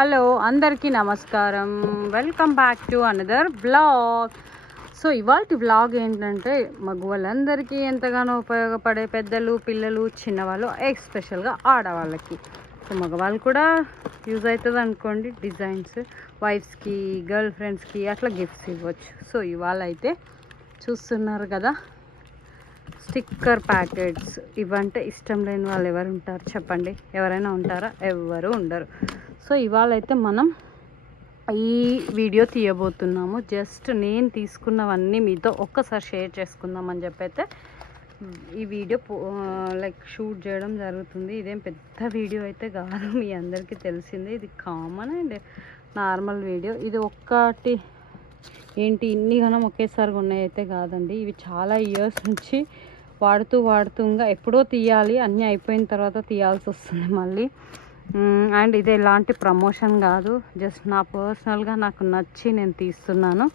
Hello అందరికీ నమస్కారం. Welcome back to another blog. So ఇవాల్టి బ్లాగ్ ఏంటంటే మగవాళ్ళందరికీ ఎంతగానో ఉపయోగపడే పెద్దలు పిల్లలు చిన్నవాళ్ళు ఎస్పెషల్గా ఆడవాళ్ళకి. సో మగవాళ్ళు కూడా యూజ్ అవుతుంది అనుకోండి. డిజైన్స్ వైఫ్స్కి గర్ల్ ఫ్రెండ్స్కి అట్లా గిఫ్ట్స్ ఇవ్వచ్చు. సో ఇవాళ అయితే చూస్తున్నారు కదా స్టిక్కర్ ప్యాకెట్స్. ఇవంటే ఇష్టం లేని వాళ్ళు ఎవరు ఉంటారు చెప్పండి? ఎవరైనా ఉంటారా? ఎవరు ఉండరు. సో ఇవాళ అయితే మనం ఈ వీడియో తీయబోతున్నాము. జస్ట్ నేను తీసుకున్నవన్నీ మీతో ఒక్కసారి షేర్ చేసుకుందామని చెప్పి అయితే ఈ వీడియో లైక్ షూట్ చేయడం జరుగుతుంది. ఇదేం పెద్ద వీడియో అయితే కాదు, మీ అందరికీ తెలిసిందే. ఇది కామన్ అండ్ నార్మల్ వీడియో. ఇది ఒక్కటి ఏంటి ఇన్ని ఘనం ఒకేసారి ఉన్నాయి అయితే కాదండి. ఇవి చాలా ఇయర్స్ నుంచి వాడుతూ ఇంకా ఎప్పుడో తీయాలి, అన్నీ అయిపోయిన తర్వాత తీయాల్సి వస్తుంది మళ్ళీ. అండ్ ఇది ఎలాంటి ప్రమోషన్ కాదు, జస్ట్ నా పర్సనల్గా నాకు నచ్చి నేను తీస్తున్నాను.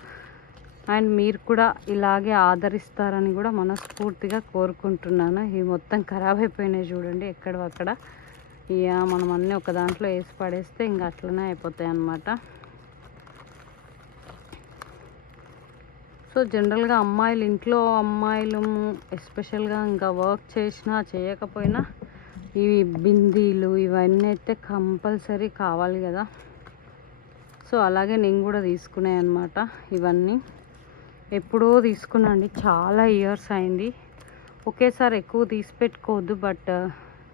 అండ్ మీరు కూడా ఇలాగే ఆదరిస్తారని కూడా మనస్ఫూర్తిగా కోరుకుంటున్నాను. ఇవి మొత్తం ఖరాబ్ అయిపోయినాయి చూడండి ఎక్కడక్కడ. ఇక మనం అన్నీ ఒక దాంట్లో వేసి పడేస్తే ఇంకా అట్లనే అయిపోతాయి అన్నమాట. సో జనరల్గా ఇంట్లో అమ్మాయిలు ఎస్పెషల్గా ఇంకా వర్క్ చేసినా చేయకపోయినా ఇవి బిందీలు ఇవన్నీ అయితే కంపల్సరీ కావాలి కదా. సో అలాగే నేను కూడా తీసుకున్నాను అనమాట. ఇవన్నీ ఎప్పుడో తీసుకున్నా అండి, చాలా ఇయర్స్ అయింది. ఒకేసారి ఎక్కువ తీసి పెట్టుకోవద్దు, బట్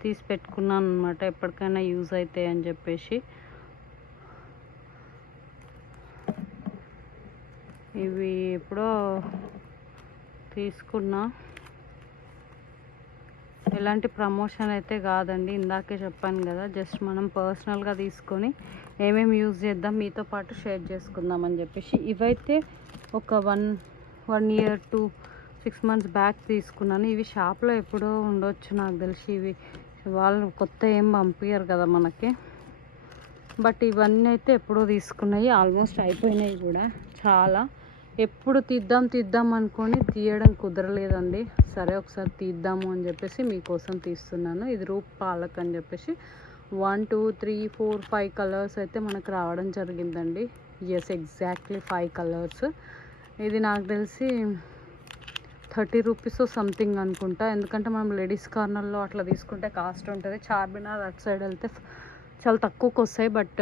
తీసి పెట్టుకున్నాను అనమాట, ఎప్పటికైనా యూజ్ అవుతాయి అని చెప్పేసి. ఇవి ఎప్పుడో తీసుకున్నా, ఎలాంటి ప్రమోషన్ అయితే కాదండి. ఇందాకే చెప్పాను కదా, జస్ట్ మనం పర్సనల్గా తీసుకొని ఏమేమి యూజ్ చేద్దాం మీతో పాటు షేర్ చేసుకుందాం అని చెప్పేసి. ఇవైతే ఒక one year to 6 months back తీసుకున్నాను. ఇవి షాప్లో ఎప్పుడో ఉండొచ్చు నాకు తెలిసి. ఇవి వాళ్ళు కొత్త ఏం పంపించారు కదా మనకి. బట్ ఇవన్నీ అయితే ఎప్పుడో తీసుకున్నాయి, ఆల్మోస్ట్ అయిపోయినాయి కూడా చాలా. ఎప్పుడు తీద్దాం అనుకొని తీయడం కుదరలేదండి. సరే ఒకసారి తీద్దాము అని చెప్పేసి మీకోసం తీస్తున్నాను. ఇది రూప్ పాలక్ అని చెప్పేసి 1 2 3 4 5 కలర్స్ అయితే మనకు రావడం జరిగిందండి. Yes, exactly 5 colours. ఇది నాకు తెలిసి 30 రూపీస్ సంథింగ్ అనుకుంటా. ఎందుకంటే మనం లేడీస్ కార్నర్లో అట్లా తీసుకుంటే కాస్ట్ ఉంటుంది. చార్మినార్ అటు సైడ్ వెళ్తే చాలా తక్కువకి వస్తాయి. బట్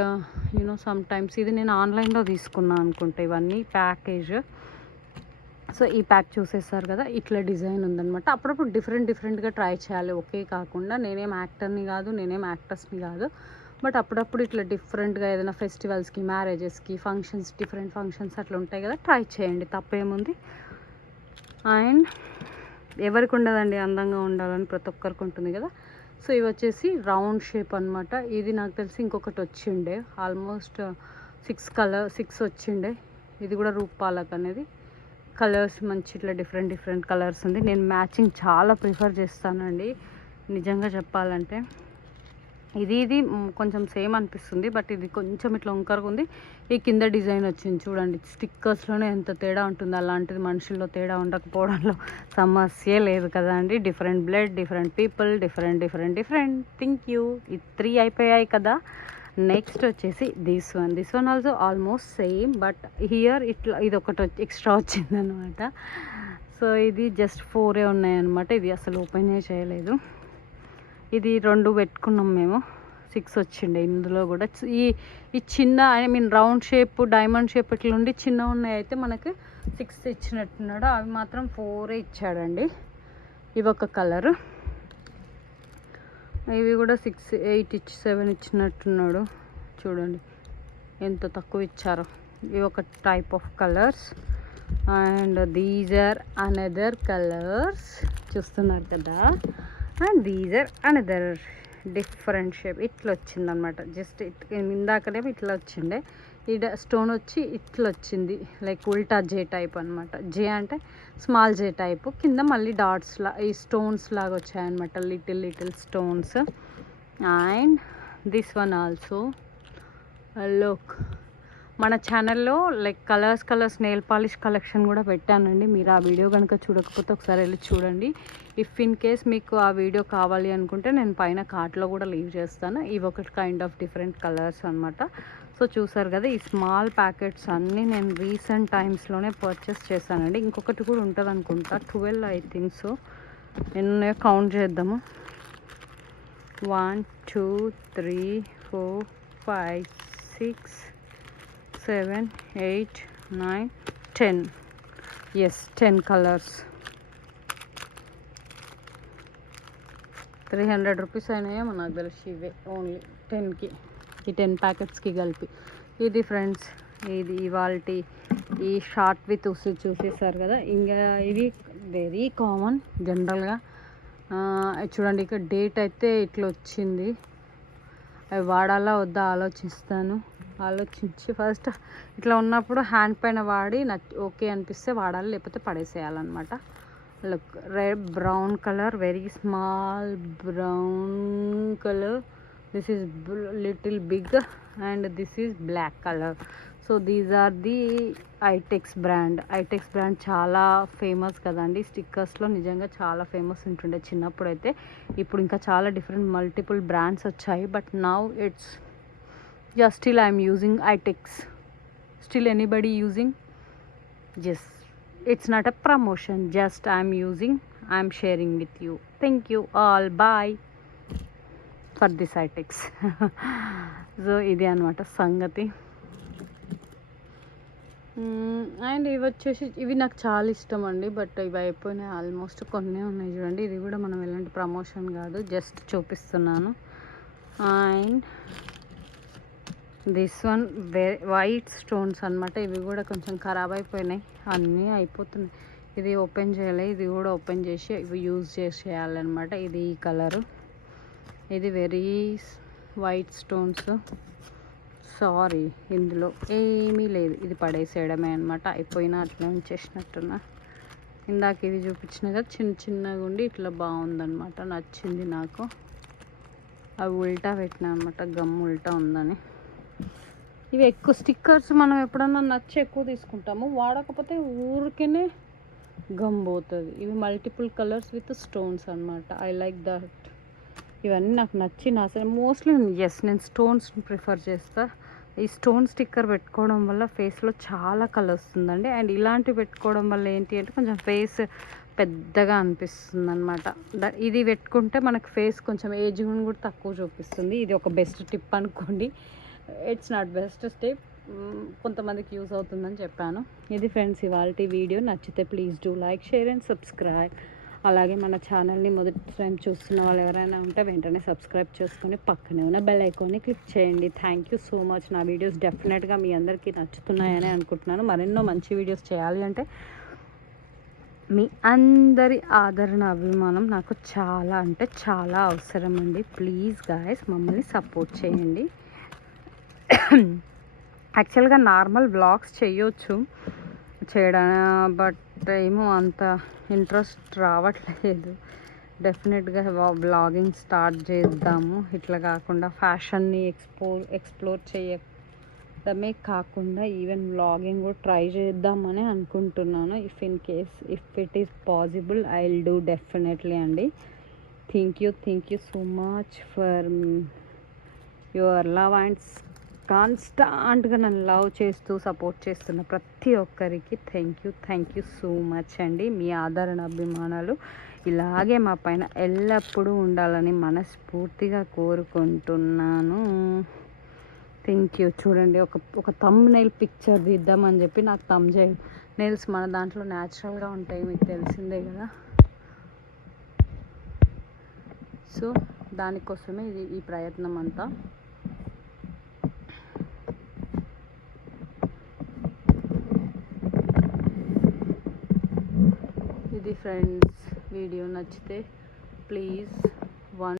సమ్ టైమ్స్ ఇది నేను ఆన్లైన్లో తీసుకున్నాను అనుకుంటా ఇవన్నీ ప్యాకేజ్. సో ఈ ప్యాక్ చూసేస్తారు కదా, ఇట్లా డిజైన్ ఉందనమాట. అప్పుడప్పుడు డిఫరెంట్గా ట్రై చేయాలి, ఒకే కాకుండా. నేనేం యాక్టర్ని కాదు, నేనేం యాక్టర్స్ని కాదు, బట్ అప్పుడప్పుడు ఇట్లా డిఫరెంట్గా ఏదైనా ఫెస్టివల్స్కి, మ్యారేజెస్కి, ఫంక్షన్స్, డిఫరెంట్ ఫంక్షన్స్ అట్లా ఉంటాయి కదా, ట్రై చేయండి, తప్పేముంది. అండ్ ఎవరికి ఉండదండి అందంగా ఉండాలని, ప్రతి ఒక్కరికి ఉంటుంది కదా. సో ఇవి వచ్చేసి రౌండ్ షేప్ అనమాట. ఇది నాకు తెలిసి ఇంకొకటి వచ్చిండే, ఆల్మోస్ట్ 6 వచ్చిండే. ఇది కూడా రూప్ పాలక్ అనేది. కలర్స్ మంచి ఇట్లా డిఫరెంట్ కలర్స్ ఉంది. నేను మ్యాచింగ్ చాలా ప్రిఫర్ చేస్తానండి నిజంగా చెప్పాలంటే. ఇది కొంచెం సేమ్ అనిపిస్తుంది, బట్ ఇది కొంచెం ఇట్లా వంకరగా ఉంది. ఈ కింద డిజైన్ వచ్చింది చూడండి, స్టిక్కర్స్లోనే ఎంత తేడా ఉంటుంది. అలాంటిది మనుషుల్లో తేడా ఉండకపోవడంలో సమస్య లేదు కదా అండి. Different blood, different people, different. Thank you. ఈ 3 అయిపోయాయి కదా. నెక్స్ట్ వచ్చేసి this one also almost same, but here ఇట్లా ఇది ఒకటి ఎక్స్ట్రా వచ్చిందనమాట. సో ఇది జస్ట్ 4 ఉన్నాయన్నమాట. ఇది అసలు ఓపెన్ చేయలేదు. ఇది 2 పెట్టుకున్నాం మేము, 6 వచ్చిండే ఇందులో కూడా. ఈ చిన్న రౌండ్ షేప్, డైమండ్ షేప్ ఇట్లా ఉండి చిన్న ఉన్నాయి అయితే మనకి 6 ఇచ్చినట్టున్నాడు. అవి మాత్రం 4 ఇచ్చాడండి. ఇవి ఒక కలరు, ఇవి కూడా 6 8 7 ఇచ్చినట్టున్నాడు. చూడండి ఎంత తక్కువ ఇచ్చారో. ఇవి ఒక type of colours. And these are another colours, చూస్తున్నారు కదా. And these are another different shape. ఇట్లా వచ్చిందనమాట. జస్ట్ ఇందాకనే ఇట్లా వచ్చిండే. ఈ స్టోన్ వచ్చి ఇట్లా వచ్చింది, లైక్ ఉల్టా జే టైప్ అనమాట. జే అంటే స్మాల్ జే టైప్, కింద మళ్ళీ డాట్స్లా ఈ స్టోన్స్ లాగా వచ్చాయన్నమాట, little stones. And this one also look, మన ఛానల్లో like colours nail polish collection కూడా పెట్టానండి. మీరు ఆ వీడియో కనుక చూడకపోతే ఒకసారి వెళ్ళి చూడండి. ఇఫ్ ఇన్ కేస్ మీకు ఆ వీడియో కావాలి అనుకుంటే నేను పైన కార్ట్లో కూడా లీవ్ చేస్తాను. ఇవి ఒకటి కైండ్ ఆఫ్ డిఫరెంట్ కలర్స్ అనమాట. సో చూసారు కదా, ఈ స్మాల్ ప్యాకెట్స్ అన్నీ నేను రీసెంట్ టైమ్స్లోనే పర్చేస్ చేశానండి. ఇంకొకటి కూడా ఉంటుంది అనుకుంటా, 12 ఐ థింక్. సో ఎన్నో కౌంట్ చేద్దాము. 1 2 3 4 5 6 7 8 9 10. Yes, 10 colours. 300 రూపీస్ అయినాయేమో నాకు తెలిసి ఇవే, ఓన్లీ 10కి, ఈ 10 ప్యాకెట్స్కి కలిపి. ఇది ఫ్రెండ్స్, ఇది ఇవాల్టి ఈ షార్ట్ విత్ ఉసి చూసేసారు కదా. ఇంకా ఇవి వెరీ కామన్ జనరల్గా. చూడండి, ఇక్కడ డేట్ అయితే ఇట్లా వచ్చింది. అవి వాడాలా వద్దా ఆలోచించి ఫస్ట్ ఇట్లా ఉన్నప్పుడు హ్యాండ్ పైన వాడి ఓకే అనిపిస్తే వాడాలి, లేకపోతే పడేసేయాలన్నమాట. Look, red brown colour, very small brown colour. This is little big and this is black colour. So these are the Itex brand. Itex brand చాలా ఫేమస్ కదండి స్టిక్కర్స్లో. నిజంగా చాలా ఫేమస్ ఉంటుండే చిన్నప్పుడు అయితే. ఇప్పుడు ఇంకా చాలా డిఫరెంట్ మల్టిపుల్ బ్రాండ్స్ వచ్చాయి. But now it's just still I'm using Itex. Still anybody using? Just it's not a promotion, just I'm sharing with you. Thank you all, bye for this ITEX. So ఇది అనమాట సంగతి. And ఇవి వచ్చేసి ఇవి నాకు చాలా ఇష్టం అండి. బట్ ఇవి అయిపోయినాయి ఆల్మోస్ట్, కొన్ని ఉన్నాయి చూడండి. ఇది కూడా మనం ఎలాంటి ప్రమోషన్ కాదు, జస్ట్ చూపిస్తున్నాను. And this one white stones అనమాట. ఇవి కూడా కొంచెం ఖరాబ్ అయిపోయినాయి, అన్నీ అయిపోతున్నాయి. ఇది ఓపెన్ చేయాలి, ఇది కూడా ఓపెన్ చేసి ఇవి యూజ్ చేసేయాలన్నమాట. ఇది ఈ కలరు, ఇది వెరీ వైట్ స్టోన్స్. సారీ, ఇందులో ఏమీ లేదు, ఇది పడేసేయడమే అనమాట. అయిపోయినా అట్లా ఉంచేసినట్టున్నా. ఇందాక ఇది చూపించిన కదా, చిన్నగా ఉండి ఇట్లా బాగుందన్నమాట, నచ్చింది నాకు. అవి ఉల్టా పెట్టినా అనమాట, గమ్ ఉల్టా ఉందని. ఇవి ఎక్కువ స్టిక్కర్స్ మనం ఎప్పుడన్నా నచ్చి ఎక్కువ తీసుకుంటాము, వాడకపోతే ఊరికేనే గమ్ పోతుంది. ఇవి మల్టిపుల్ కలర్స్ విత్ స్టోన్స్ అనమాట. I like that. ఇవన్నీ నాకు నచ్చిన అసలు మోస్ట్లీ నేను స్టోన్స్ ప్రిఫర్ చేస్తా. ఈ స్టోన్ స్టిక్కర్ పెట్టుకోవడం వల్ల ఫేస్లో చాలా కలర్ వస్తుందండి. అండ్ ఇలాంటివి పెట్టుకోవడం వల్ల ఏంటి అంటే కొంచెం ఫేస్ పెద్దగా అనిపిస్తుంది అనమాట. ఇది పెట్టుకుంటే మనకు ఫేస్ కొంచెం ఏజ్ కూడా తక్కువ చూపిస్తుంది. ఇది ఒక బెస్ట్ టిప్ అనుకోండి. ఇట్స్ నాట్ బెస్ట్ టిప్, కొంతమందికి యూజ్ అవుతుందని చెప్పాను. ఇది ఫ్రెండ్స్ ఇవాల్టి వీడియో. నచ్చితే please do like, share and subscribe. అలాగే మన ఛానల్ని మొదటి టైం చూస్తున్న వాళ్ళు ఎవరైనా ఉంటే వెంటనే సబ్స్క్రైబ్ చేసుకొని పక్కనే ఉన్న బెల్ ఐకాన్ని క్లిక్ చేయండి. Thank you so much. నా వీడియోస్ డెఫినెట్గా మీ అందరికీ నచ్చుతున్నాయని అనుకుంటున్నాను. మరెన్నో మంచి వీడియోస్ చేయాలి అంటే మీ అందరి ఆదరణ, అభిమానం నాకు చాలా అంటే చాలా అవసరం అండి. ప్లీజ్ గాయస్, మమ్మల్ని సపోర్ట్ చేయండి. యాక్చువల్గా నార్మల్ వ్లాగ్స్ చేయొచ్చు బట్ ఏమో అంత ఇంట్రెస్ట్ రావట్లేదు. డెఫినెట్గా వ్లాగింగ్ స్టార్ట్ చేద్దాము. ఇట్లా కాకుండా ఫ్యాషన్ని ఎక్స్ప్లోర్ చేయడమే కాకుండా ఈవెన్ వ్లాగింగ్ కూడా ట్రై చేద్దామని అనుకుంటున్నాను. If it is possible I will do definitely అండి. Thank you so much for your love and కాన్స్టాంట్గా నన్ను లవ్ చేస్తూ సపోర్ట్ చేస్తున్న ప్రతి ఒక్కరికి థ్యాంక్ యూ సో మచ్ అండి. మీ ఆదరణ, అభిమానాలు ఇలాగే మా పైన ఎల్లప్పుడూ ఉండాలని మనస్ఫూర్తిగా కోరుకుంటున్నాను. Thank you. చూడండి, ఒక థంబ్ నెయిల్ పిక్చర్ తీద్దామని చెప్పి నాకు థంబ్ నెయిల్స్ మన దాంట్లో న్యాచురల్గా ఉంటాయి, మీకు తెలిసిందే కదా. సో దానికోసమే ఈ ప్రయత్నం అంతా. ఇది ఫ్రెండ్స్, వీడియో నచ్చితే ప్లీజ్